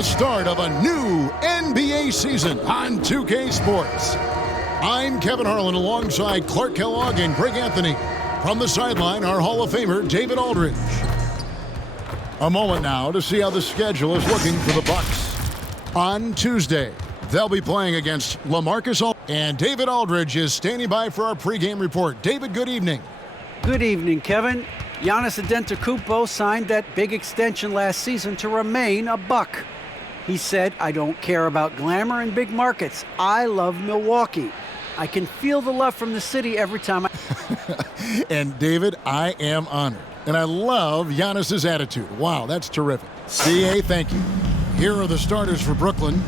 The start of a new NBA season on 2K Sports. I'm Kevin Harlan alongside Clark Kellogg and Greg Anthony. From the sideline, our Hall of Famer, David Aldridge. A moment now to see how the schedule is looking for the Bucks. On Tuesday, they'll be playing against LaMarcus Aldridge. And David Aldridge is standing by for our pregame report. David, good evening. Good evening, Kevin. Giannis Antetokounmpo signed that big extension last season to remain a Buck. He said, "I don't care about glamour and big markets. I love Milwaukee. I can feel the love from the city every time I..." And David, I am honored. And I love Giannis's attitude. Wow, that's terrific. CA, thank you. Here are the starters for Brooklyn.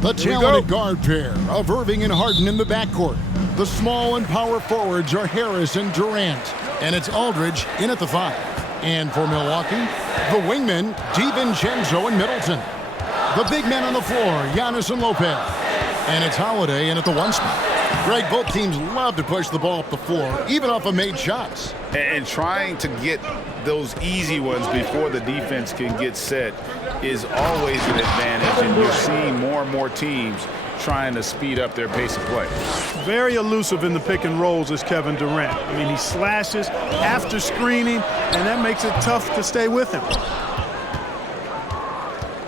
The talented guard pair of Irving and Harden in the backcourt. The small and power forwards are Harris and Durant. And it's Aldridge in at the 5. And for Milwaukee, the wingmen, DiVincenzo and Middleton. The big men on the floor, Giannis and Lopez. And it's Holiday in at the 1 spot. Greg, both teams love to push the ball up the floor, even off of made shots. And trying to get those easy ones before the defense can get set is always an advantage, and you're seeing more and more teams trying to speed up their pace of play. Very elusive in the pick and rolls is Kevin Durant. I mean, he slashes after screening, and that makes it tough to stay with him.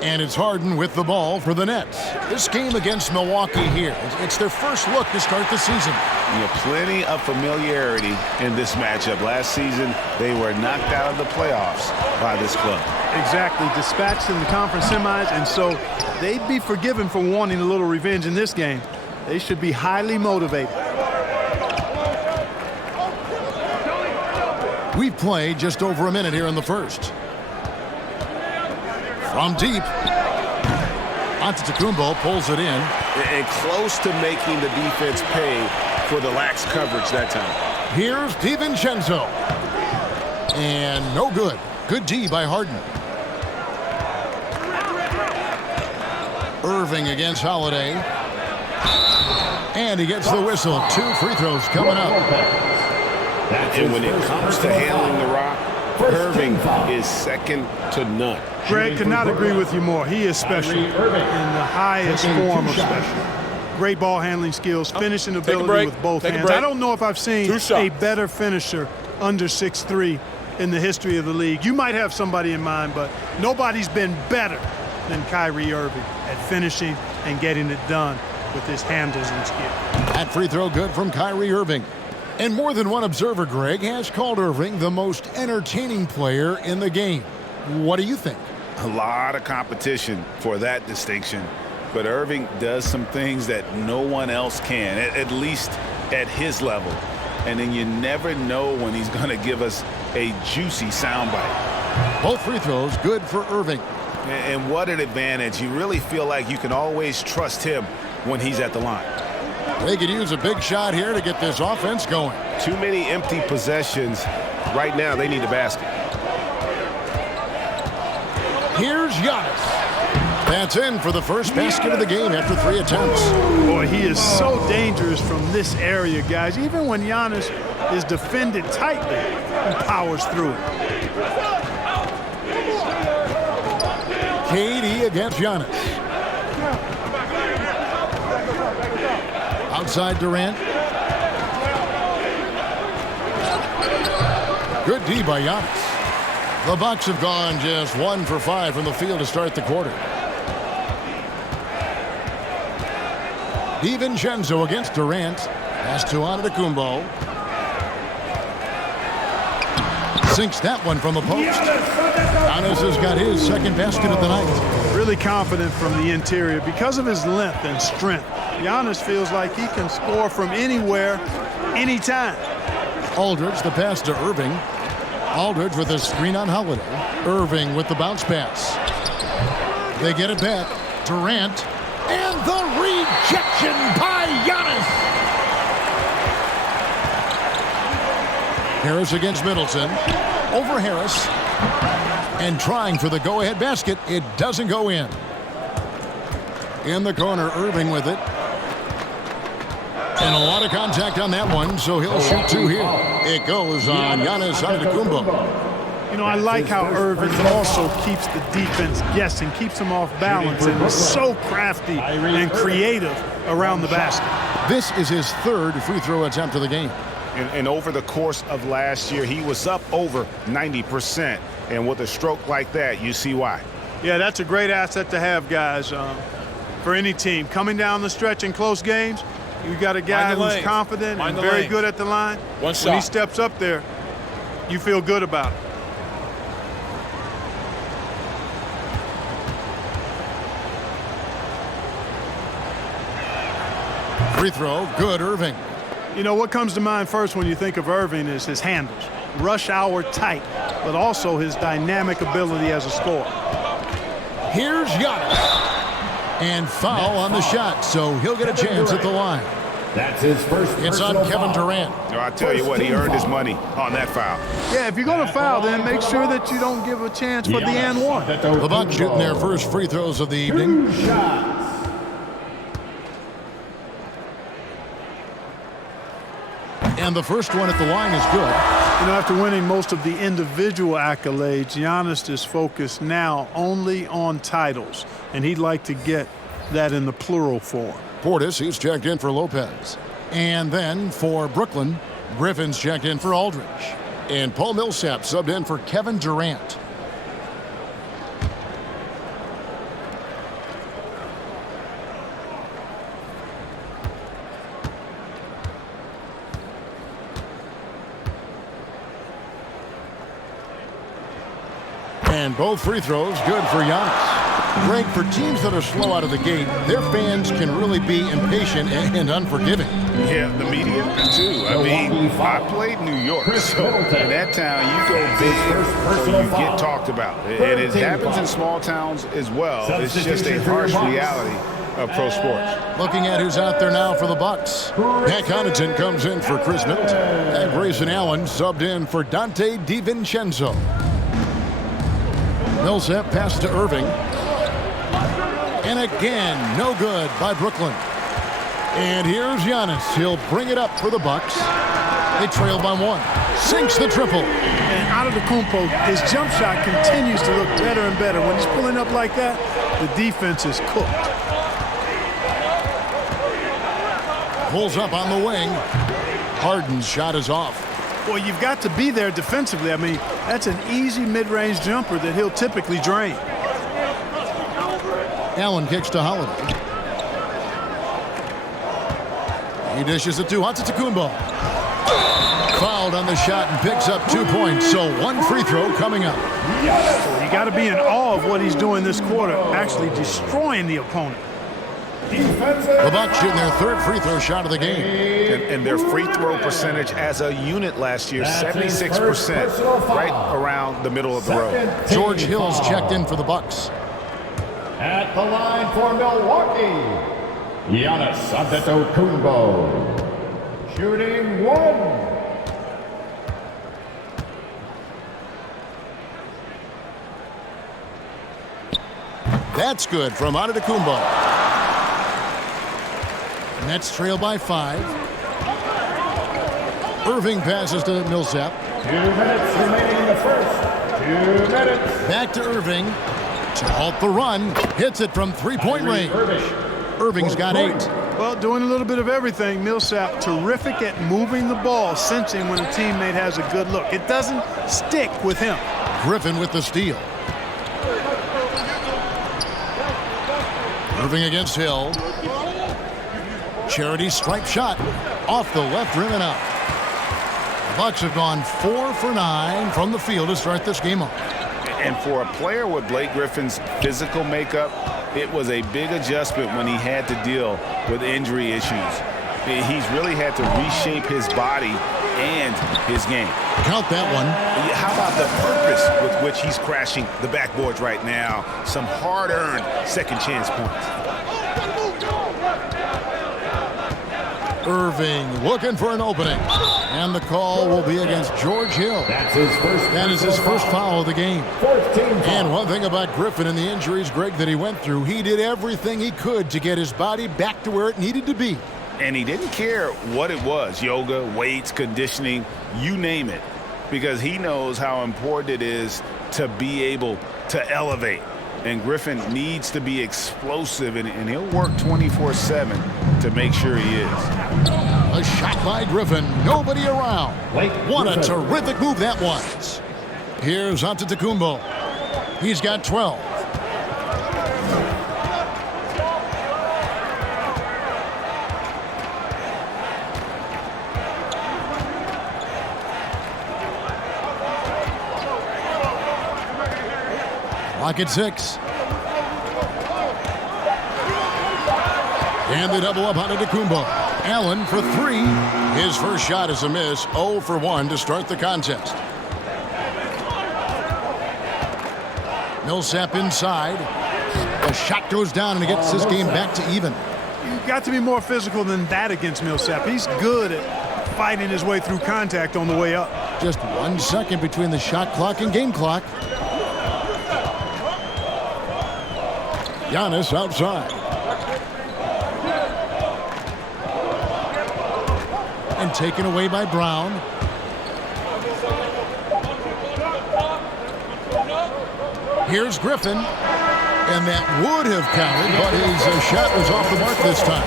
And it's Harden with the ball for the Nets. This game against Milwaukee here, it's their first look to start the season. You know, plenty of familiarity in this matchup. Last season, they were knocked out of the playoffs by this club. Exactly, dispatched in the conference semis, and so they'd be forgiven for wanting a little revenge in this game. They should be highly motivated. We've played just over a minute here in the first. From deep, Antetokounmpo pulls it in. And close to making the defense pay for the lax coverage that time. Here's DiVincenzo. And no good. Good D by Harden. Irving against Holiday. And he gets the whistle. 2 free throws coming up. And when it comes to handling the rock, Irving is second to none. Greg, could not agree with you more. He is special in the highest form of special. Great ball handling skills, finishing ability with both hands. I don't know if I've seen a better finisher under 6'3" in the history of the league. You might have somebody in mind, but nobody's been better than Kyrie Irving at finishing and getting it done with his handles and skill. That free throw good from Kyrie Irving. And more than one observer, Greg, has called Irving the most entertaining player in the game. What do you think? A lot of competition for that distinction, but Irving does some things that no one else can, at least at his level. And then you never know when he's going to give us a juicy soundbite. Both free throws good for Irving. And what an advantage. You really feel like you can always trust him when he's at the line. They could use a big shot here to get this offense going. Too many empty possessions. Right now, they need a basket. Here's Giannis. That's in for the first basket of the game after 3 attempts. Boy, he is so dangerous from this area, guys. Even when Giannis is defended tightly, he powers through it. KD against Giannis. Outside Durant. Good D by Giannis. The Bucks have gone just 1 for 5 from the field to start the quarter. DiVincenzo against Durant. Pass to Antetokounmpo. Sinks that one from the post. Giannis has got his second basket of the night. Really confident from the interior because of his length and strength. Giannis feels like he can score from anywhere, anytime. Aldridge, the pass to Irving. Aldridge with a screen on Holiday. Irving with the bounce pass. They get it back. Durant. And the rejection by Giannis. Harris against Middleton. Over Harris. And trying for the go-ahead basket. It doesn't go in. In the corner, Irving with it. And a lot of contact on that one, so he'll shoot 2 here. It goes on Giannis Antetokounmpo. You know, I like how Irving also keeps the defense guessing, keeps them off balance, and is so crafty and creative around the basket. This is his third free throw attempt of the game. And over the course of last year, he was up over 90%. And with a stroke like that, you see why. Yeah, that's a great asset to have, guys, for any team. Coming down the stretch in close games, you got a guy who's confident and very good at the line. One shot. When he steps up there, you feel good about it. Free throw, good, Irving. You know, what comes to mind first when you think of Irving is his handles. Rush hour tight, but also his dynamic ability as a scorer. Here's Giannis. And foul on the shot, so he'll get a chance at the line. That's his first. It's on Kevin Durant. No, I tell you what, he earned his money on that foul. Yeah, if you're going to foul, then make sure that you don't give a chance for the and one. The Bucks shooting their first free throws of the evening. 2 shots. And the first one at the line is good. You know, after winning most of the individual accolades, Giannis is focused now only on titles, and he'd like to get that in the plural form. Portis, he's checked in for Lopez. And then for Brooklyn, Griffin's checked in for Aldridge. And Paul Millsap subbed in for Kevin Durant. And both free throws good for Giannis. Greg, for teams that are slow out of the gate, their fans can really be impatient and unforgiving. Yeah, the media, too. I mean, I played New York, so in that town, you go big, so you get talked about. And it happens in small towns as well. It's just a harsh reality of pro sports. Looking at who's out there now for the Bucks. Pat Connaughton comes in for Chris Middleton. And Grayson Allen subbed in for Dante DiVincenzo. Millsap passes to Irving. And again, no good by Brooklyn. And here's Giannis. He'll bring it up for the Bucks. They trail by 1. Sinks the triple. And out of the Kumpo, his jump shot continues to look better and better. When he's pulling up like that, the defense is cooked. Pulls up on the wing. Harden's shot is off. Well, you've got to be there defensively. I mean, that's an easy mid-range jumper that he'll typically drain. Allen kicks to Holiday. He dishes it to Antetokounmpo. Fouled on the shot and picks up 2 points. So 1 free throw coming up. You got to be in awe of what he's doing this quarter, actually destroying the opponent. The Bucks shooting their 3rd free throw shot of the game. And their free throw percentage as a unit last year, 76%, right around the middle of the road. George Hill's checked in for the Bucks. At the line for Milwaukee, Giannis Antetokounmpo. Shooting 1. That's good from Antetokounmpo. Nets trail by 5. Irving passes to Millsap. 2 minutes remaining in the first. 2 minutes. Back to Irving to halt the run. Hits it from 3-point range. Irving's got 8. Well, doing a little bit of everything. Millsap terrific at moving the ball, sensing when a teammate has a good look. It doesn't stick with him. Griffin with the steal. Irving against Hill. Charity stripe shot off the left rim and out. The Bucks have gone 4 for 9 from the field to start this game off. And for a player with Blake Griffin's physical makeup, it was a big adjustment when he had to deal with injury issues. He's really had to reshape his body and his game. Count that one. How about the purpose with which he's crashing the backboards right now? Some hard-earned second chance points. Irving looking for an opening. And the call will be against George Hill. That is his first foul of the game. And one thing about Griffin and the injuries, Greg, that he went through, he did everything he could to get his body back to where it needed to be. And he didn't care what it was, yoga, weights, conditioning, you name it. because he knows how important it is to be able to elevate. And Griffin needs to be explosive, and he'll work 24/7 to make sure he is. A shot by Griffin. Nobody around. What a terrific move that was. Here's Antetokounmpo. He's got 12. Clock at 6. And they double up on Antetokounmpo. Allen for 3. His first shot is a miss. 0 for 1 to start the contest. Millsap inside. The shot goes down and it gets this game back to even. You've got to be more physical than that against Millsap. He's good at fighting his way through contact on the way up. Just 1 second between the shot clock and game clock. Giannis outside. And taken away by Brown. Here's Griffin. And that would have counted, but his shot was off the mark this time.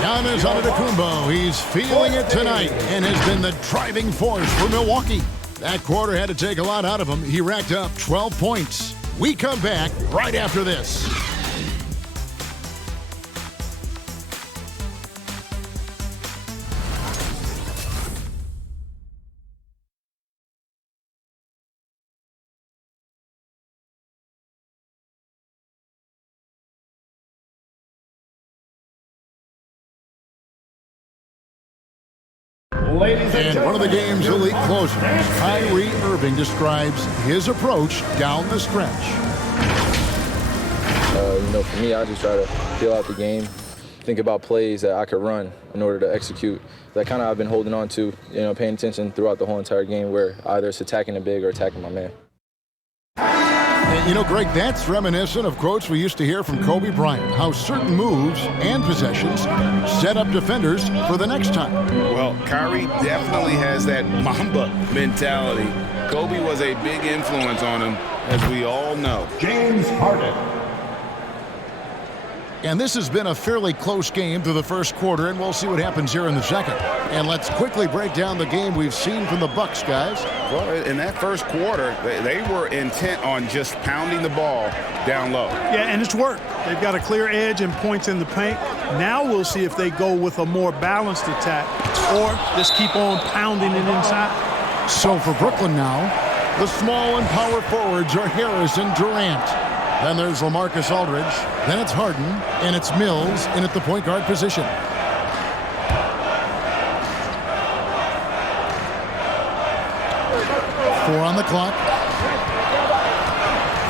Giannis Antetokounmpo, he's feeling it tonight and has been the driving force for Milwaukee. That quarter had to take a lot out of him. He racked up 12 points. We come back right after this. And one of the game's elite closers, Kyrie Irving, describes his approach down the stretch. For me, I just try to feel out the game, think about plays that I could run in order to execute. That kind of I've been holding on to, paying attention throughout the whole entire game where either it's attacking the big or attacking my man. And Greg, that's reminiscent of quotes we used to hear from Kobe Bryant, how certain moves and possessions set up defenders for the next time. Well, Kyrie definitely has that Mamba mentality. Kobe was a big influence on him, as we all know. James Harden. And this has been a fairly close game through the first quarter, and we'll see what happens here in the second. And let's quickly break down the game we've seen from the Bucks, guys. Well, in that first quarter, they were intent on just pounding the ball down low. Yeah, and it's worked. They've got a clear edge and points in the paint. Now we'll see if they go with a more balanced attack or just keep on pounding it inside. So for Brooklyn now, the small and power forwards are Harris and Durant. Then there's LaMarcus Aldridge. Then it's Harden, and it's Mills in at the point guard position. Four on the clock.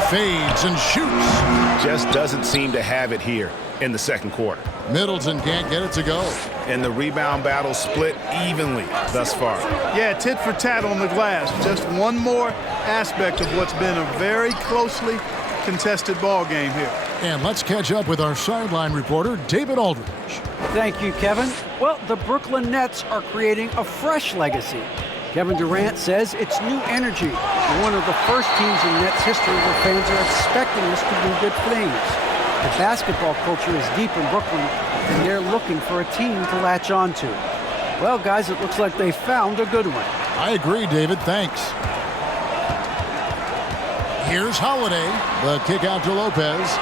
Fades and shoots. Just doesn't seem to have it here in the second quarter. Middleton can't get it to go. And the rebound battle split evenly thus far. Yeah, tit for tat on the glass. Just one more aspect of what's been a very closely contested ball game here. And let's catch up with our sideline reporter, David Aldridge. Thank you, Kevin. Well, the Brooklyn Nets are creating a fresh legacy. Kevin Durant says it's new energy. We're one of the first teams in Nets history where fans are expecting us to do good things. The basketball culture is deep in Brooklyn, and they're looking for a team to latch on to. Well, guys, it looks like they found a good one. I agree, David. Thanks. Here's Holiday. The kick out to Lopez.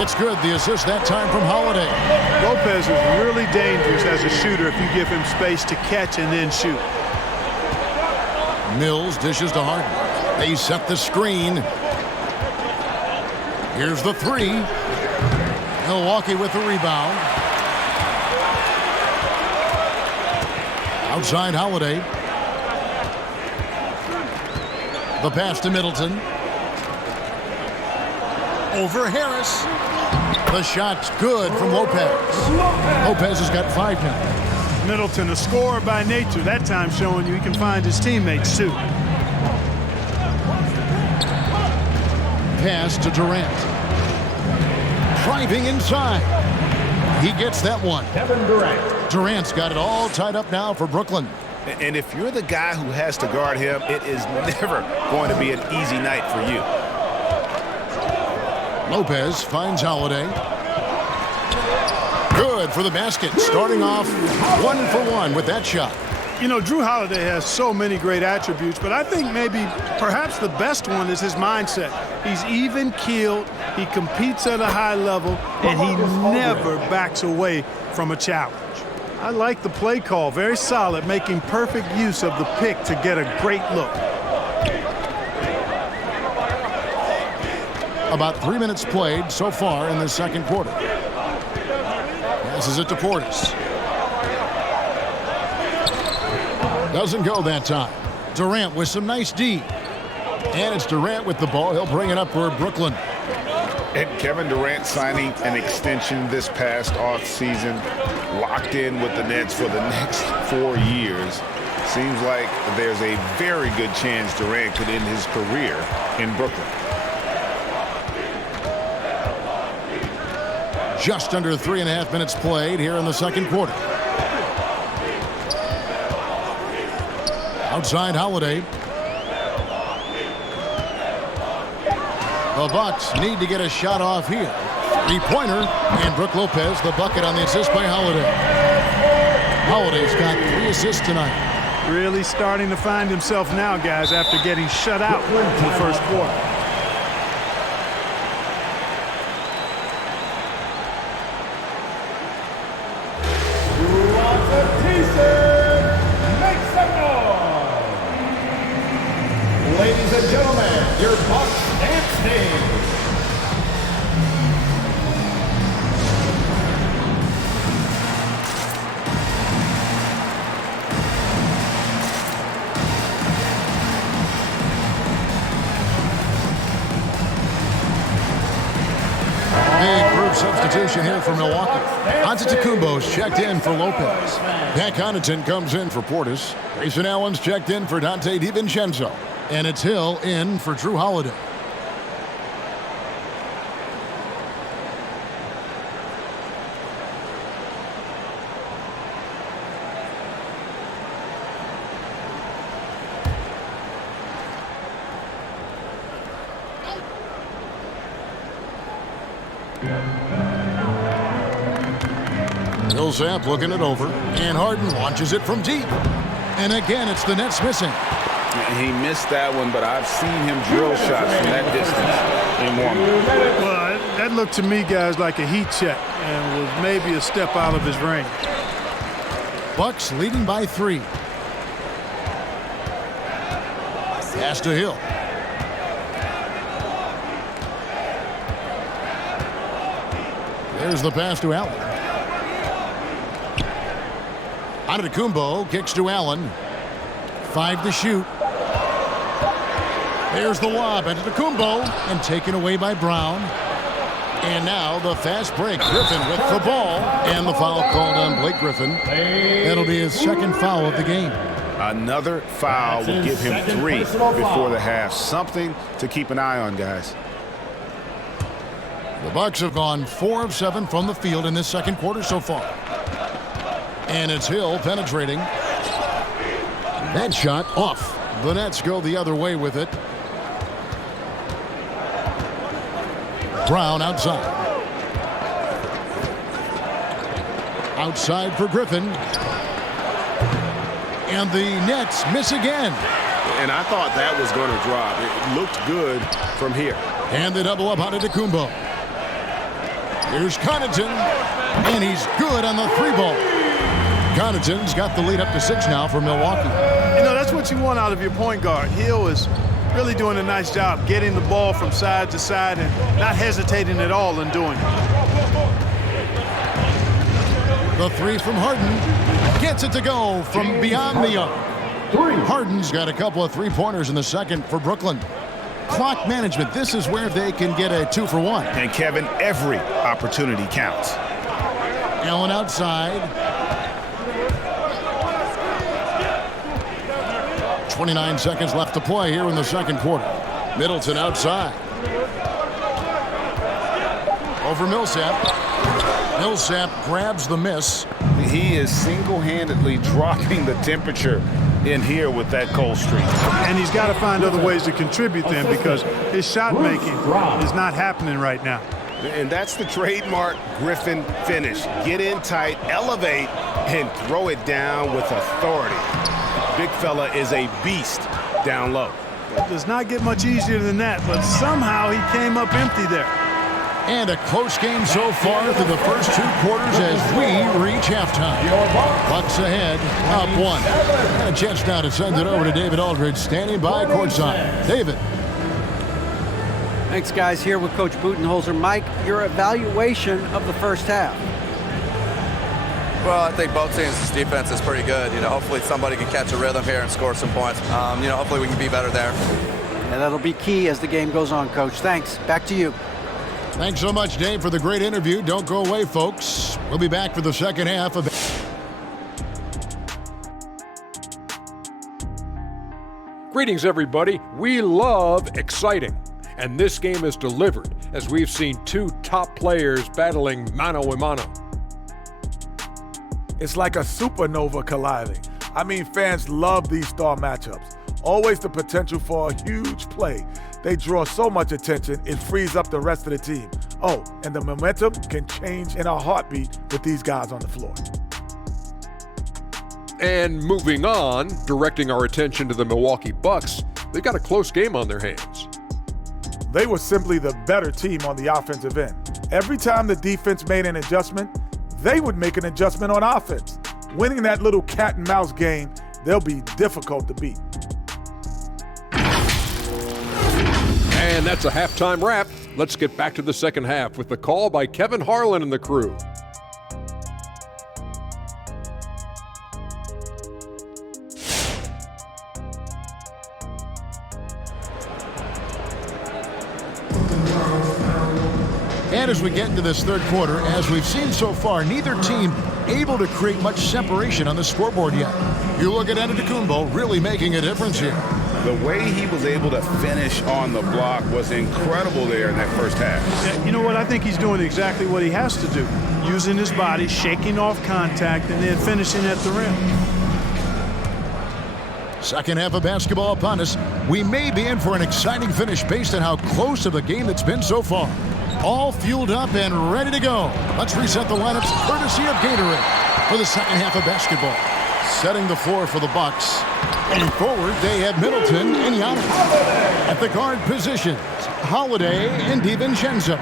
It's good. The assist that time from Holiday. Lopez is really dangerous as a shooter if you give him space to catch and then shoot. Mills dishes to Harden. They set the screen. Here's the three. Milwaukee with the rebound. Outside Holiday. The pass to Middleton. Over Harris. The shot's good from Lopez. Lopez has got 5 now. Middleton, a scorer by nature, that time showing you he can find his teammates too. Pass to Durant. Driving inside. He gets that one. Kevin Durant. Durant's got it all tied up now for Brooklyn. And if you're the guy who has to guard him, it is never going to be an easy night for you. Lopez finds Holiday. Good for the basket. Starting off 1 for 1 with that shot. You know, Drew Holiday has so many great attributes, but I think perhaps the best one is his mindset. He's even-keeled, he competes at a high level, and he never backs away from a challenge. I like the play call, very solid, making perfect use of the pick to get a great look. About 3 minutes played so far in the second quarter. Passes it to Portis. Doesn't go that time. Durant with some nice D. And it's Durant with the ball. He'll bring it up for Brooklyn. And Kevin Durant signing an extension this past offseason, locked in with the Nets for the next 4 years. Seems like there's a very good chance Durant could end his career in Brooklyn. Just under 3.5 minutes played here in the second quarter. Outside Holiday. The Bucks need to get a shot off here. Three-pointer, and Brook Lopez, the bucket on the assist by Holiday. Holiday's got 3 assists tonight. Really starting to find himself now, guys, after getting shut out in the first quarter. Ladies and gentlemen, your Bucks dance team. Big group substitution here for Milwaukee. Antetokounmpo's checked in for Lopez. Pat Connaughton comes in for Portis. Grayson Allen's checked in for Dante DiVincenzo. And it's Hill in for Drew Holiday. Millsap looking it over, and Harden launches it from deep. And again, it's the Nets missing. He missed that one, but I've seen him drill shots from that distance in warm-up. Well, that looked to me, guys, like a heat check and was maybe a step out of his range. Bucks leading by 3. Pass to Hill. There's the pass to Allen. Antetokounmpo kicks to Allen. 5 to shoot. There's the lob. Antetokounmpo, and taken away by Brown. And now the fast break. Griffin with the ball. And the foul called on Blake Griffin. That'll be his second foul of the game. Another foul will give him 3 before the half. Something to keep an eye on, guys. The Bucks have gone 4 of 7 from the field in this second quarter so far. And it's Hill penetrating. That shot off. The Nets go the other way with it. Brown outside. Outside for Griffin. And the Nets miss again. And I thought that was going to drop. It looked good from here. And they double up Antetokounmpo. Here's Connaughton. And he's good on the 3-ball. Connaughton's got the lead up to 6 now for Milwaukee. You know, that's what you want out of your point guard. Hill is really doing a nice job getting the ball from side to side and not hesitating at all in doing it. The 3 from Harden gets it to go from beyond the arc. Harden's got a couple of 3-pointers in the second for Brooklyn. Clock management, this is where they can get a 2 for 1. And Kevin, every opportunity counts. Allen outside. 29 seconds left to play here in the second quarter. Middleton outside. Over Millsap. Millsap grabs the miss. he is single-handedly dropping the temperature in here with that cold streak. And he's got to find other ways to contribute then, because his shot making is not happening right now. And that's the trademark Griffin finish. Get in tight, elevate, and throw it down with authority. Big fella is a beast down low. It does not get much easier than that, but somehow he came up empty there. And a close game so far through the first 2 quarters as we reach halftime. Bucks ahead, up 1. And a chance now to send it over to David Aldridge, standing by courtside. David. Thanks, guys. Here with Coach Budenholzer. Mike, your evaluation of the first half. Well, I think both teams' defense is pretty good. Hopefully somebody can catch a rhythm here and score some points. Hopefully we can be better there. And that'll be key as the game goes on, Coach. Thanks. Back to you. Thanks so much, Dave, for the great interview. Don't go away, folks. We'll be back for the second half of... Greetings, everybody. We love exciting. And this game is delivered as we've seen 2 top players battling mano-a-mano. It's like a supernova colliding. I mean, fans love these star matchups. Always the potential for a huge play. They draw so much attention, it frees up the rest of the team. Oh, and the momentum can change in a heartbeat with these guys on the floor. And moving on, directing our attention to the Milwaukee Bucks, they've got a close game on their hands. They were simply the better team on the offensive end. Every time the defense made an adjustment, they would make an adjustment on offense. Winning that little cat and mouse game, they'll be difficult to beat. And that's a halftime wrap. Let's get back to the second half with the call by Kevin Harlan and the crew. And as we get into this third quarter, as we've seen so far, neither team able to create much separation on the scoreboard yet. You look at Antetokounmpo really making a difference here. The way he was able to finish on the block was incredible there in that first half. You know what? I think he's doing exactly what he has to do. Using his body, shaking off contact, and then finishing at the rim. Second half of basketball upon us. We may be in for an exciting finish based on how close of a game it's been so far. All fueled up and ready to go. Let's reset the lineups courtesy of Gatorade for the second half of basketball. Setting the floor for the Bucks. And forward, they have Middleton and Giannis. At the guard positions, Holiday and DiVincenzo.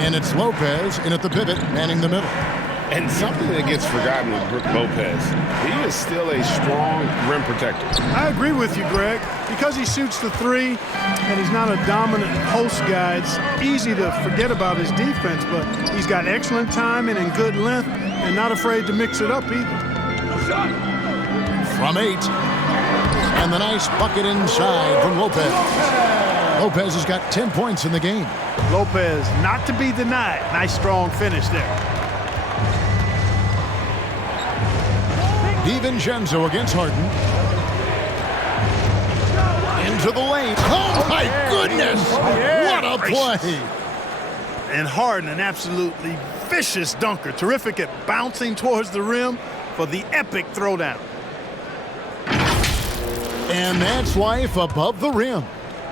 And it's Lopez in at the pivot, manning the middle. And something that gets forgotten with Brook Lopez, he is still a strong rim protector. I agree with you, Greg. Because he shoots the 3 and he's not a dominant post guy, it's easy to forget about his defense, but he's got excellent timing and good length and not afraid to mix it up either. From 8. And the nice bucket inside from Lopez. Lopez has got 10 points in the game. Lopez, not to be denied. Nice, strong finish there. DiVincenzo against Harden. Into the lane. Oh, my goodness. What a play. And Harden, an absolutely vicious dunker. Terrific at bouncing towards the rim for the epic throwdown. And that's life above the rim,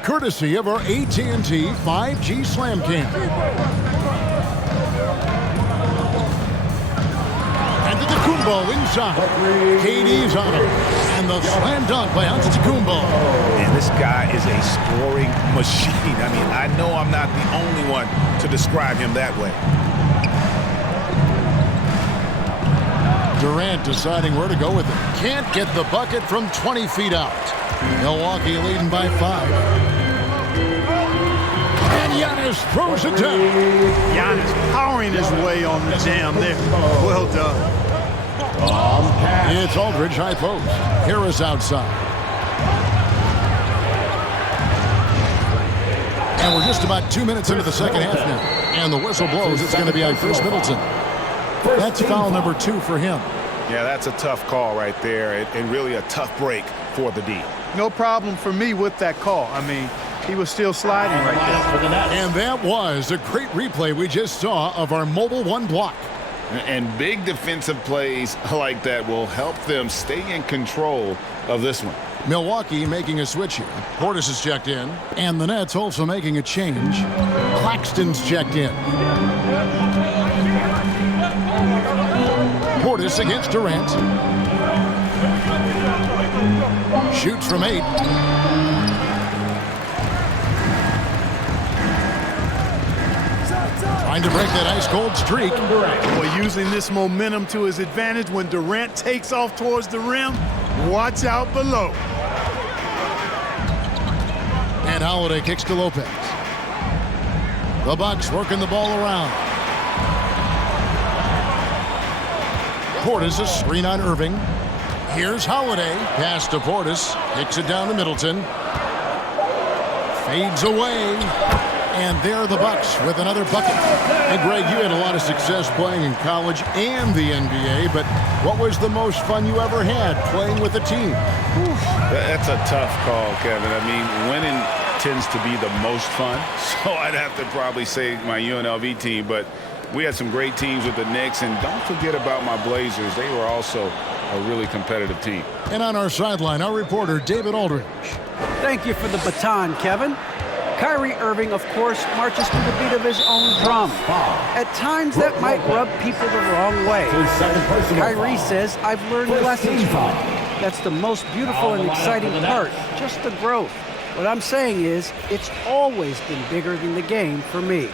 courtesy of our AT&T 5G Slam Cam. Antetokounmpo inside. KD's on him. And the slam dunk by Antetokounmpo. And this guy is a scoring machine. I mean, I know I'm not the only one to describe him that way. Durant deciding where to go with it. Can't get the bucket from 20 feet out. Milwaukee leading by 5. And Giannis throws it down. Giannis powering his way on the jam there. Well done. It's Aldridge high post. Harris outside. And we're just about 2 minutes into the second half now. And the whistle blows. It's going to be on Chris Middleton. That's foul number 2 for him. Yeah, that's a tough call right there, and really a tough break for the D. No problem for me with that call. I mean, he was still sliding right there. And that was a great replay we just saw of our Mobile One block. And big defensive plays like that will help them stay in control of this one. Milwaukee making a switch here. Portis is checked in. And the Nets also making a change. Claxton's checked in. Portis against Durant. Shoots from 8. Trying to break that ice-cold streak. Boy, using this momentum to his advantage when Durant takes off towards the rim. Watch out below. And Holiday kicks to Lopez. The Bucks working the ball around. Portis, a screen on Irving. Here's Holiday. Pass to Portis. Kicks it down to Middleton. Fades away. And there are the Bucks with another bucket. Hey, Greg, you had a lot of success playing in college and the NBA, but what was the most fun you ever had playing with a team? That's a tough call, Kevin. I mean, winning tends to be the most fun, so I'd have to probably say my UNLV team, but we had some great teams with the Knicks, and don't forget about my Blazers. They were also a really competitive team. And on our sideline, our reporter, David Aldridge. Thank you for the baton, Kevin. Kyrie Irving, of course, marches to the beat of his own drum. At times, that might rub people the wrong way. Kyrie says, I've learned lessons from it. That's the most beautiful and exciting part, just the growth. What I'm saying is, it's always been bigger than the game for me.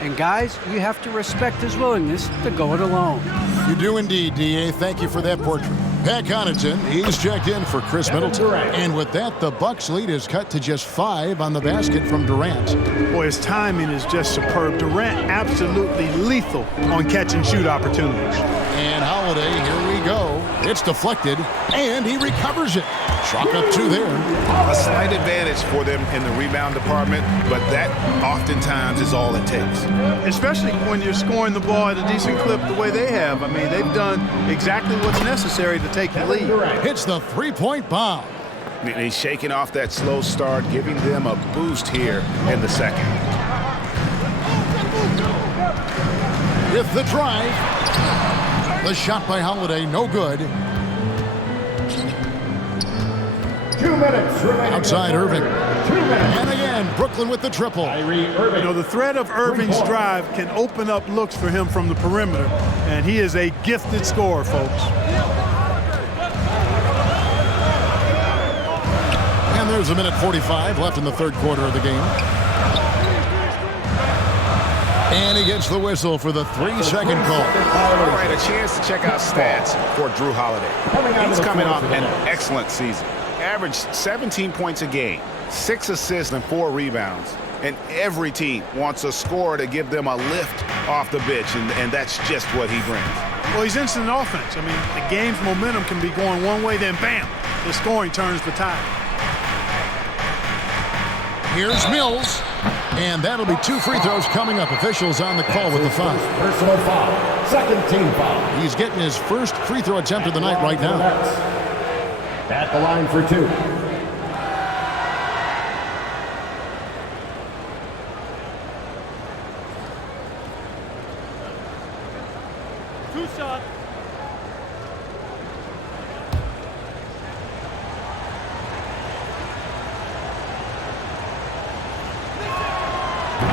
And guys, you have to respect his willingness to go it alone. You do indeed, D.A. Thank you for that portrait. Pat Connaughton, he's checked in for Chris Middleton. And with that, the Bucks lead is cut to just 5 on the basket from Durant. Boy, his timing is just superb. Durant absolutely lethal on catch and shoot opportunities. And Holiday, here we go. It's deflected, and he recovers it. Chalk up 2 there. A slight advantage for them in the rebound department, but that oftentimes is all it takes. Especially when you're scoring the ball at a decent clip the way they have. I mean, they've done exactly what's necessary to take the lead. Hits the three-point bomb. He's shaking off that slow start, giving them a boost here in the second. With the drive. The shot by Holiday, no good. 2 minutes remaining. Outside Irving. And again, Brooklyn with the triple. You know, the threat of Irving's drive can open up looks for him from the perimeter, and he is a gifted scorer, folks. And there's a minute 45 left in the third quarter of the game. And he gets the whistle for the 3-second call. All right, a chance to check out stats for Drew Holiday. He's coming off an excellent season. Averaged 17 points a game, 6 assists and 4 rebounds. And every team wants a scorer to give them a lift off the bench, and that's just what he brings. Well, he's instant offense. I mean, the game's momentum can be going one way, then bam, the scoring turns the tide. Here's Mills. And that'll be 2 free throws coming up. Officials on the call with the foul. Personal foul. Second team foul. He's getting his first free throw attempt of the night right now. At the line for 2. Shot.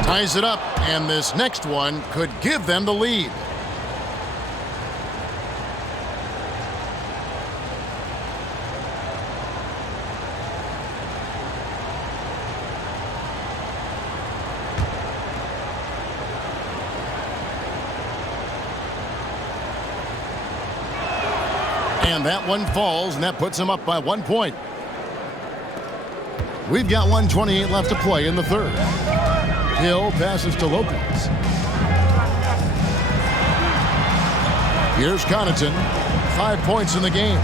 Ties it up, and this next one could give them the lead. And that one falls, and that puts them up by 1 point. We've got 1:28 left to play in the third. Hill passes to Lopez. Here's Connaughton. 5 points in the game.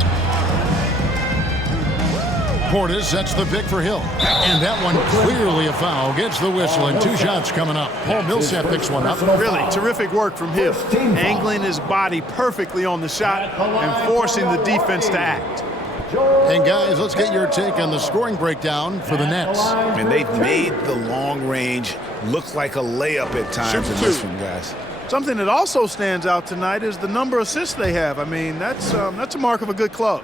Portis sets the pick for Hill. And that one clearly a foul. Gets the whistle, and 2 shots coming up. Paul Millsap picks one up. Really terrific work from Hill. Angling his body perfectly on the shot and forcing the defense to act. And guys, let's get your take on the scoring breakdown for the Nets. And they've made the long range look like a layup at times in this one, guys. Something that also stands out tonight is the number of assists they have. I mean, that's a mark of a good club.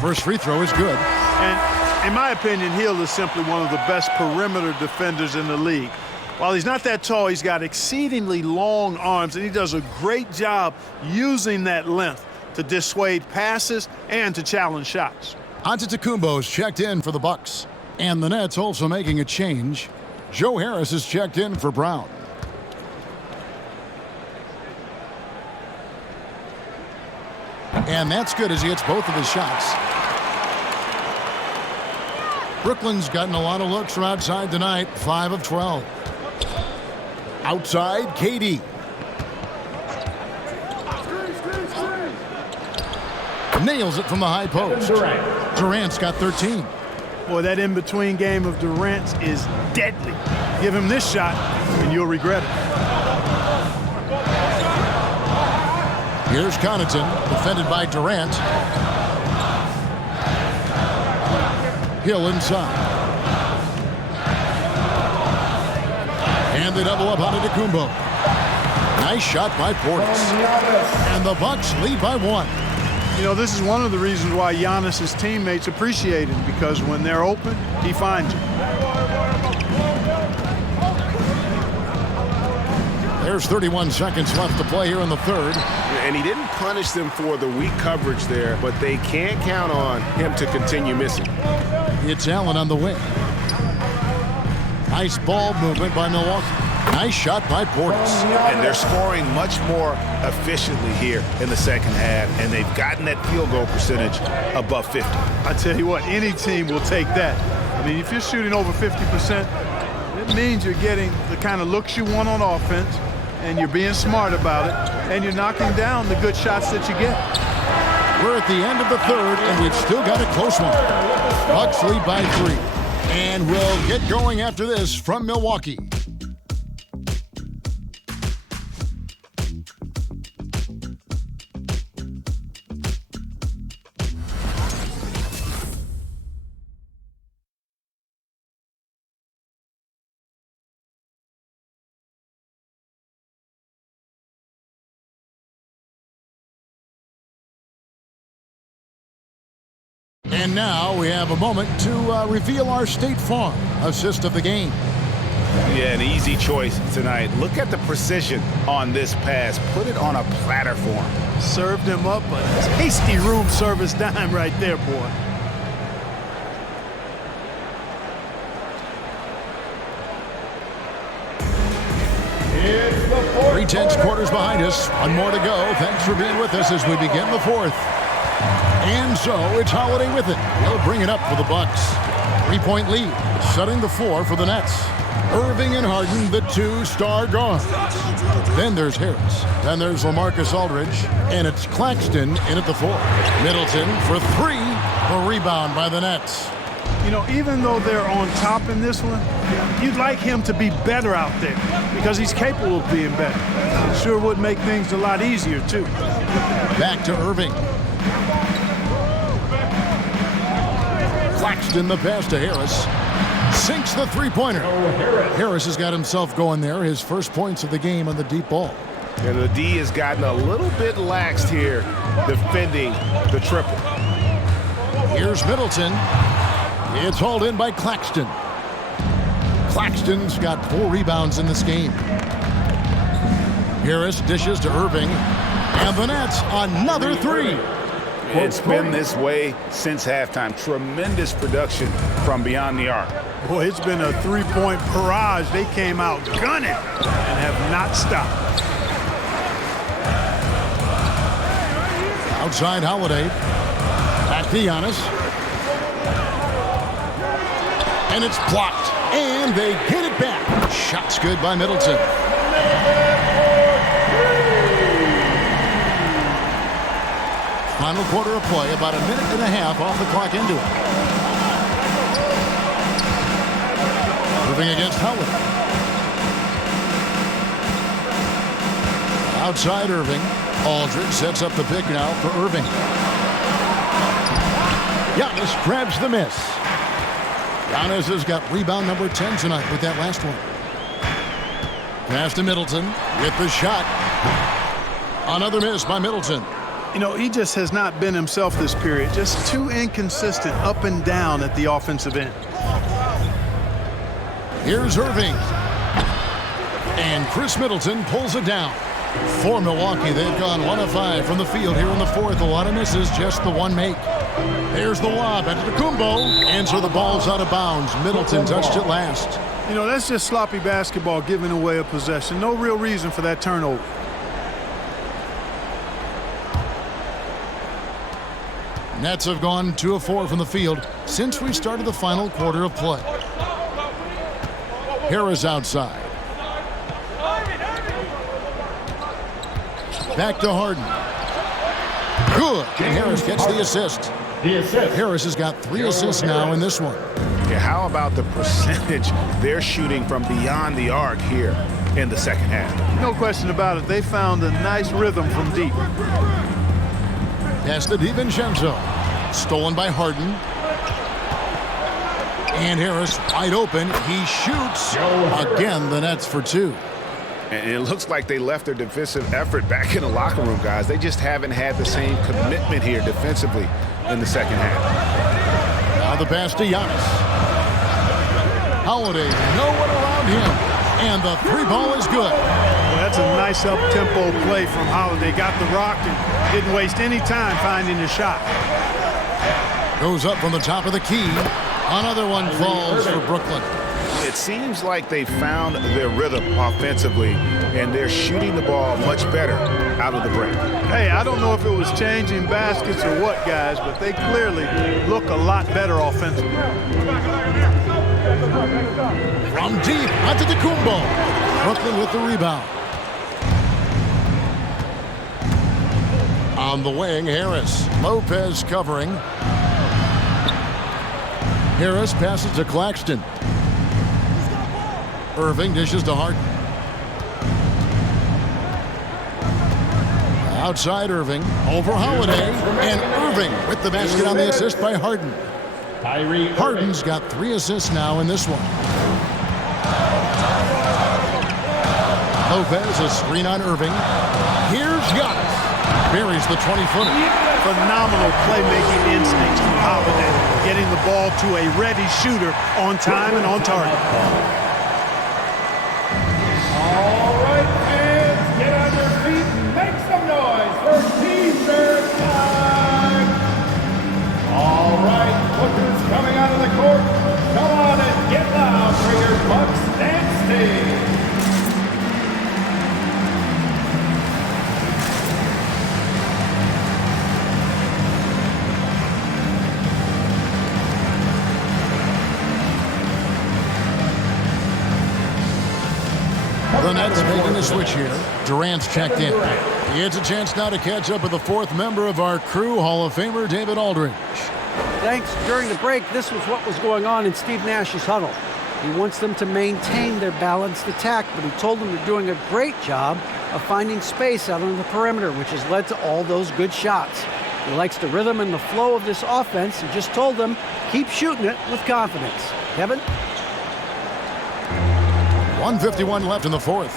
First free throw is good. And in my opinion, Hill is simply one of the best perimeter defenders in the league. While he's not that tall, he's got exceedingly long arms, and he does a great job using that length to dissuade passes and to challenge shots. Antetokounmpo's checked in for the Bucks. And the Nets also making a change. Joe Harris is checked in for Brown. And that's good as he hits both of his shots. Brooklyn's gotten a lot of looks from outside tonight, 5 of 12. Outside, KD. Nails it from the high post. Durant's got 13. Boy, that in-between game of Durant's is deadly. Give him this shot, and you'll regret it. Here's Connaughton, defended by Durant. Hill inside. And they double up Antetokounmpo. Nice shot by Portis. And the Bucks lead by 1. You know, this is one of the reasons why Giannis's teammates appreciate him, because when they're open, he finds them. There's 31 seconds left to play here in the third. And he didn't punish them for the weak coverage there, but they can't count on him to continue missing. It's Allen on the wing. Nice ball movement by Milwaukee. Nice shot by Portis. And they're scoring much more efficiently here in the second half, and they've gotten that field goal percentage above 50. I tell you what, any team will take that. I mean, if you're shooting over 50%, it means you're getting the kind of looks you want on offense, and you're being smart about it, and you're knocking down the good shots that you get. We're at the end of the third, and we've still got a close one. Bucks lead by 3. And we'll get going after this from Milwaukee. And now we have a moment to reveal our State Farm assist of the game. Yeah, an easy choice tonight. Look at the precision on this pass. Put it on a platter for him. Served him up a tasty room service dime right there, boy. Three-tenths quarters behind us. One more to go. Thanks for being with us as we begin the fourth. And so it's Holiday with it. He'll bring it up for the Bucks. 3-point lead, setting the floor for the Nets. Irving and Harden, the 2-star guards. Then there's Harris. Then there's LaMarcus Aldridge. And it's Claxton in at the 4. Middleton for 3. The rebound by the Nets. You know, even though they're on top in this one, you'd like him to be better out there because he's capable of being better. It sure would make things a lot easier, too. Back to Irving. Claxton the pass to Harris. Sinks the three-pointer. Harris has got himself going there. His first points of the game on the deep ball. And the D has gotten a little bit laxed here defending the triple. Here's Middleton. It's hauled in by Claxton. Claxton's got 4 rebounds in this game. Harris dishes to Irving. And the Nets, another 3. It's been this way since halftime. Tremendous production from beyond the arc. Boy, it's been a 3-point barrage. They came out gunning and have not stopped. Outside Holiday. Back to Giannis. And it's blocked. And they get it back. Shot's good by Middleton. Final quarter of play, about a minute and a half off the clock into it. Moving against Howard. Outside Irving. Aldridge sets up the pick now for Irving. Giannis grabs the miss. Giannis has got rebound number 10 tonight with that last one. Pass to Middleton with the shot. Another miss by Middleton. You know, he just has not been himself this period. Just too inconsistent up and down at the offensive end. Here's Irving. And Chris Middleton pulls it down. For Milwaukee, they've gone 1 of 5 from the field here in the fourth. A lot of misses, just the one make. Here's the lob. Antetokounmpo. And so the ball's out of bounds. Middleton touched it last. You know, that's just sloppy basketball, giving away a possession. No real reason for that turnover. Nets have gone 2 of 4 from the field since we started the final quarter of play. Harris outside. Back to Harden. Good. And Harris gets the assist. Harris has got 3 assists now in this one. Yeah, how about the percentage they're shooting from beyond the arc here in the second half? No question about it. They found a nice rhythm from deep. Pass to DiVincenzo. Stolen by Harden. And Harris wide open. He shoots. Again, the Nets for 2. And it looks like they left their defensive effort back in the locker room, guys. They just haven't had the same commitment here defensively in the second half. Now the pass to Giannis. Holiday, no one around him. And the 3-ball is good. Well, that's a nice up-tempo play from Holiday. Got the rock and didn't waste any time finding the shot. Goes up from the top of the key. Another one falls for Brooklyn. It seems like they found their rhythm offensively, and they're shooting the ball much better out of the break. Hey, I don't know if it was changing baskets or what, guys, but they clearly look a lot better offensively. From deep, Antetokounmpo. Brooklyn with the rebound. On the wing, Harris. Lopez covering. Harris passes to Claxton. Irving dishes to Harden. Outside Irving. Over Holiday. And Irving with the basket on the assist by Harden. Harden's got 3 assists now in this one. Lopez, a screen on Irving. Here's Giannis. Buries the 20-footer. Phenomenal playmaking instincts from Holiday. Getting the ball to a ready shooter on time and on target. All right, fans, get on your feet and make some noise for T-shirt time. All right, lookers coming out of the court. Come on and get loud for your Bucks dance team. The Nets making the switch here. Durant's checked in. It's a chance now to catch up with the 4th member of our crew, Hall of Famer David Aldridge. Thanks. During the break, this was what was going on in Steve Nash's huddle. He wants them to maintain their balanced attack, but he told them they're doing a great job of finding space out on the perimeter, which has led to all those good shots. He likes the rhythm and the flow of this offense. He just told them, keep shooting it with confidence. Kevin? 1:51 left in the 4th.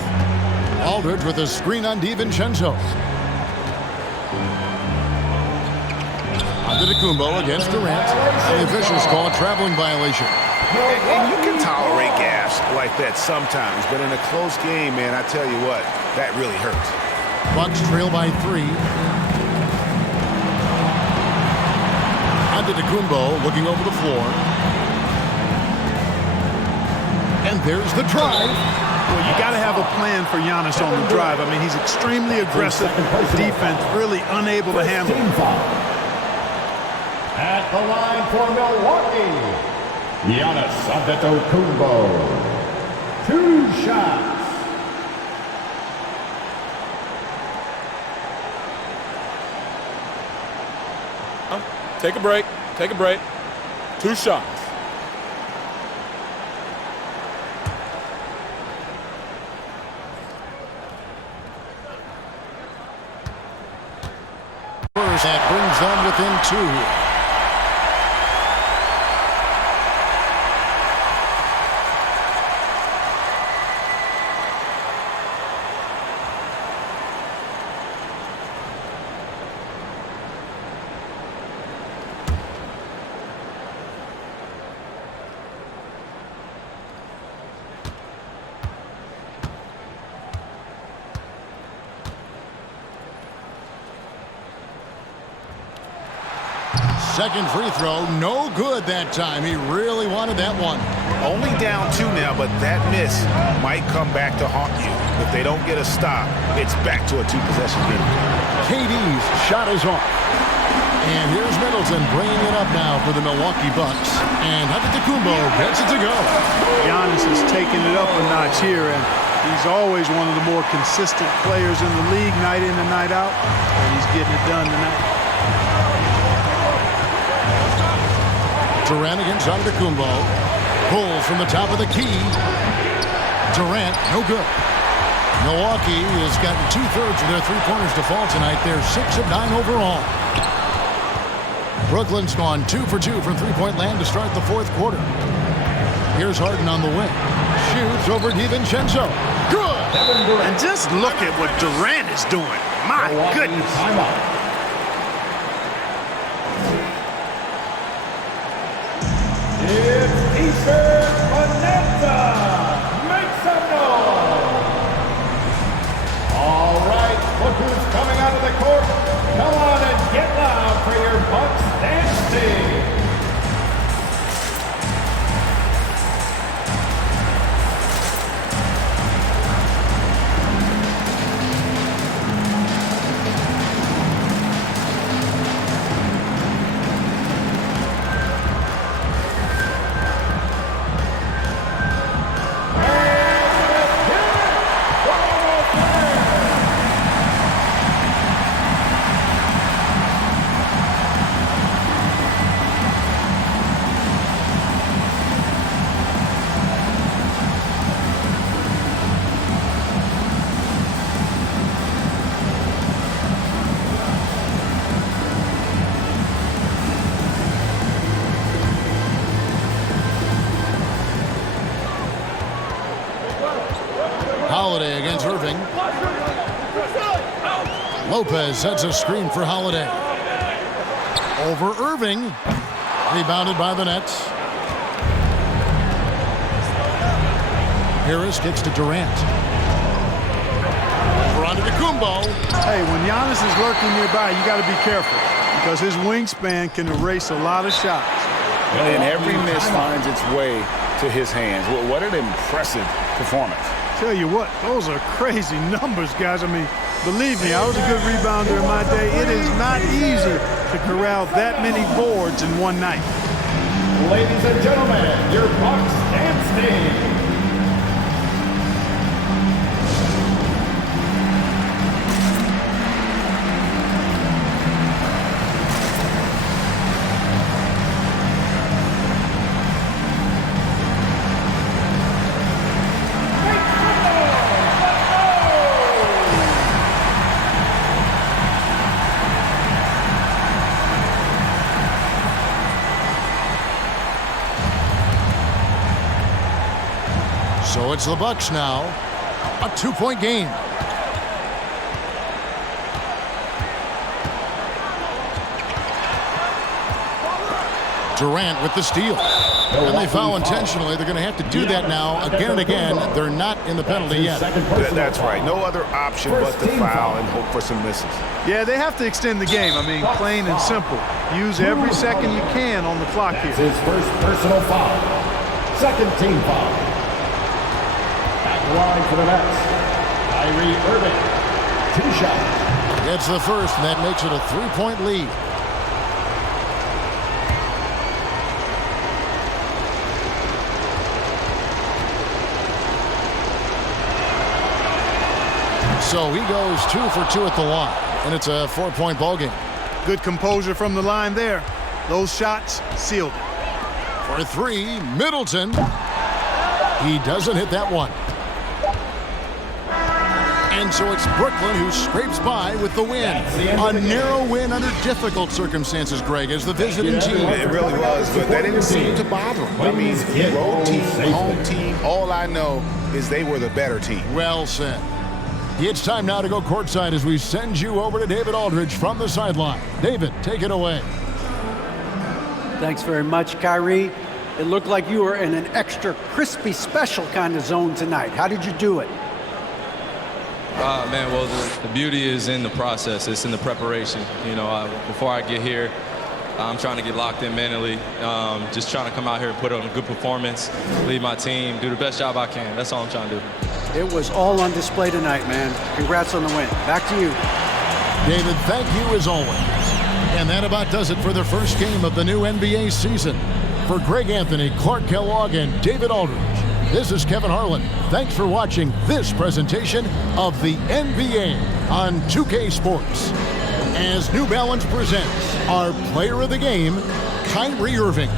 Aldridge with a screen on DiVincenzo. Antetokounmpo against Durant. And the officials call a traveling violation. And you can tolerate gaffes like that sometimes, but in a close game, man, I tell you what, that really hurts. Bucks trail by 3. Antetokounmpo looking over the floor. And there's the drive. Well, you got to have a plan for Giannis on the drive. I mean, he's extremely aggressive. Defense really unable to handle him. At the line for Milwaukee, Giannis Antetokounmpo. 2 shots. Take a break. Take a break. 2 shots. That brings them within 2 here. Second free throw, no good that time. He really wanted that one. Only down 2 now, but that miss might come back to haunt you. If they don't get a stop, it's back to a 2-possession game. KD's shot is off. And here's Middleton bringing it up now for the Milwaukee Bucks. And Antetokounmpo gets it to go. Giannis is taking it up a notch here, and he's always one of the more consistent players in the league night in and night out, and he's getting it done tonight. Durant against Antetokounmpo. Pulls from the top of the key. Durant, no good. Milwaukee has gotten 2/3 of their three-pointers to fall tonight. They're 6 of 9 overall. Brooklyn's gone 2 for 2 from three-point land to start the fourth quarter. Here's Harden on the wing. Shoots over DiVincenzo. Good! And just look at what Durant is doing. My goodness. It's Eastern Bonanza. Make some noise. All right, look who's coming out of the court. Come on and get loud for your Bucks dance team. Holiday against Irving. Lopez sets a screen for Holiday. Over Irving. Rebounded by the Nets. Harris gets to Durant. For Antetokounmpo. Hey, when Giannis is lurking nearby, you got to be careful because his wingspan can erase a lot of shots. And every miss finds its way to his hands. What an impressive performance. Tell you what, those are crazy numbers, guys. I mean, believe me, I was a good rebounder in my day. It is not easy to corral that many boards in one night. Ladies and gentlemen, your Bucks dance team. So it's the Bucks now. A 2-point game. Durant with the steal. And they foul intentionally. They're going to have to do that now again and again. They're not in the penalty yet. That's right. No other option but to foul and hope for some misses. Yeah, they have to extend the game. I mean, plain and simple. Use every second you can on the clock here. His first personal foul. Second team foul. Back line for the Nets. Kyrie Irving. 2 shots. Gets the first, and that makes it a 3-point lead. So he goes 2 for 2 at the line, and it's a 4-point ball game. Good composure from the line there. Those shots sealed it. For 3, Middleton. He doesn't hit that one. And so it's Brooklyn who scrapes by with the win. A narrow win under difficult circumstances, Greg, as the visiting team. It really was, but that didn't seem to bother him. I mean, road team, home team, all I know is they were the better team. Well said. It's time now to go courtside as we send you over to David Aldridge from the sideline. David, take it away. Thanks very much, Kyrie. It looked like you were in an extra crispy special kind of zone tonight. How did you do it? Man, well, the beauty is in the process. It's in the preparation. You know, before I get here, I'm trying to get locked in mentally, just trying to come out here and put on a good performance, lead my team, do the best job I can. That's all I'm trying to do. It was all on display tonight, man. Congrats on the win. Back to you. David, thank you as always. And that about does it for the first game of the new NBA season. For Greg Anthony, Clark Kellogg, and David Aldridge, this is Kevin Harlan. Thanks for watching this presentation of the NBA on 2K Sports. As New Balance presents our player of the game, Kyrie Irving.